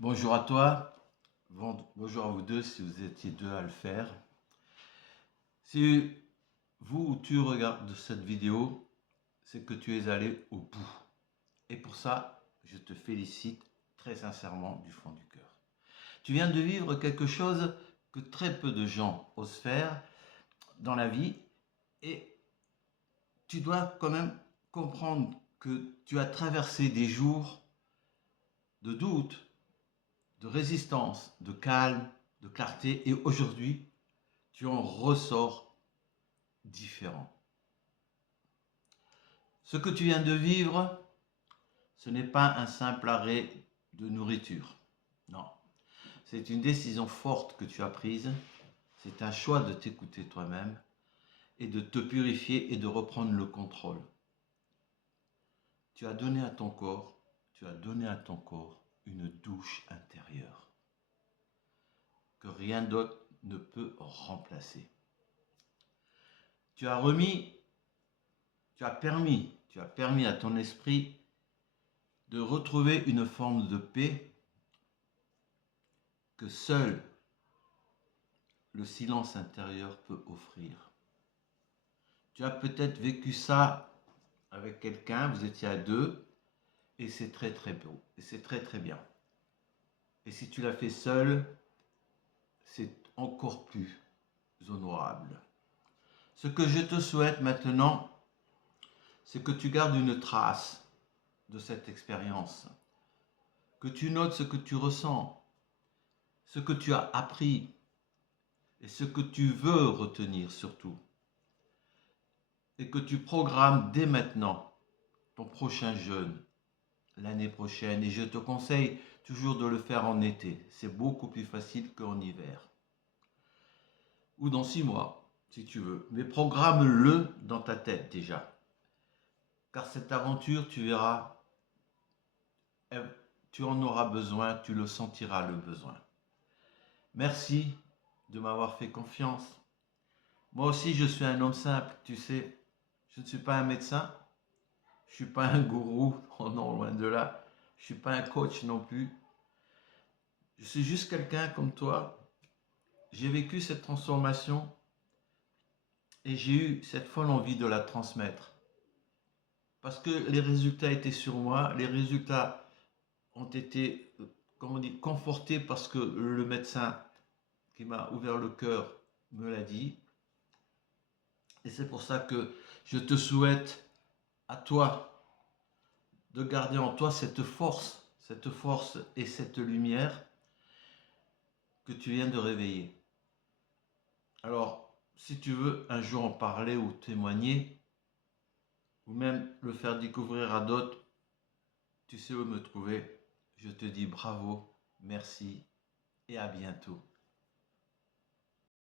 Bonjour à toi, bonjour à vous deux si vous étiez deux à le faire. Si vous ou tu regardes cette vidéo, c'est que tu es allé au bout. Et pour ça, je te félicite très sincèrement du fond du cœur. Tu viens de vivre quelque chose que très peu de gens osent faire dans la vie et tu dois quand même comprendre que tu as traversé des jours de doute, de résistance, de calme, de clarté et aujourd'hui, tu en ressors différent. Ce que tu viens de vivre, ce n'est pas un simple arrêt de nourriture. Non, c'est une décision forte que tu as prise. C'est un choix de t'écouter toi-même et de te purifier et de reprendre le contrôle. Tu as donné à ton corps, une douche intérieure que rien d'autre ne peut remplacer. Tu as permis à ton esprit de retrouver une forme de paix que seul le silence intérieur peut offrir. Tu as peut-être vécu ça avec quelqu'un, vous étiez à deux, et c'est très très beau, et c'est très très bien. Et si tu l'as fait seul, c'est encore plus honorable. Ce que je te souhaite maintenant, c'est que tu gardes une trace de cette expérience, que tu notes ce que tu ressens, ce que tu as appris et ce que tu veux retenir surtout. Et que tu programmes dès maintenant ton prochain jeûne l'année prochaine. Et je te conseille toujours de le faire en été. C'est beaucoup plus facile qu'en hiver. Ou dans 6 mois, si tu veux. Mais programme-le dans ta tête déjà. Car cette aventure, tu verras, tu en auras besoin, tu le sentiras le besoin. Merci de m'avoir fait confiance. Moi aussi, je suis un homme simple, tu sais. Je ne suis pas un médecin. Je ne suis pas un gourou, oh non, loin de là. Je ne suis pas un coach non plus. Je suis juste quelqu'un comme toi. J'ai vécu cette transformation et j'ai eu cette folle envie de la transmettre. Parce que les résultats étaient sur moi, les résultats ont été, comment on dit, confortés parce que le médecin qui m'a ouvert le cœur me l'a dit. Et c'est pour ça que je te souhaite à toi de garder en toi cette force et cette lumière que tu viens de réveiller. Alors, si tu veux un jour en parler ou témoigner, ou même le faire découvrir à d'autres, tu sais où me trouver. Je te dis bravo, merci et à bientôt.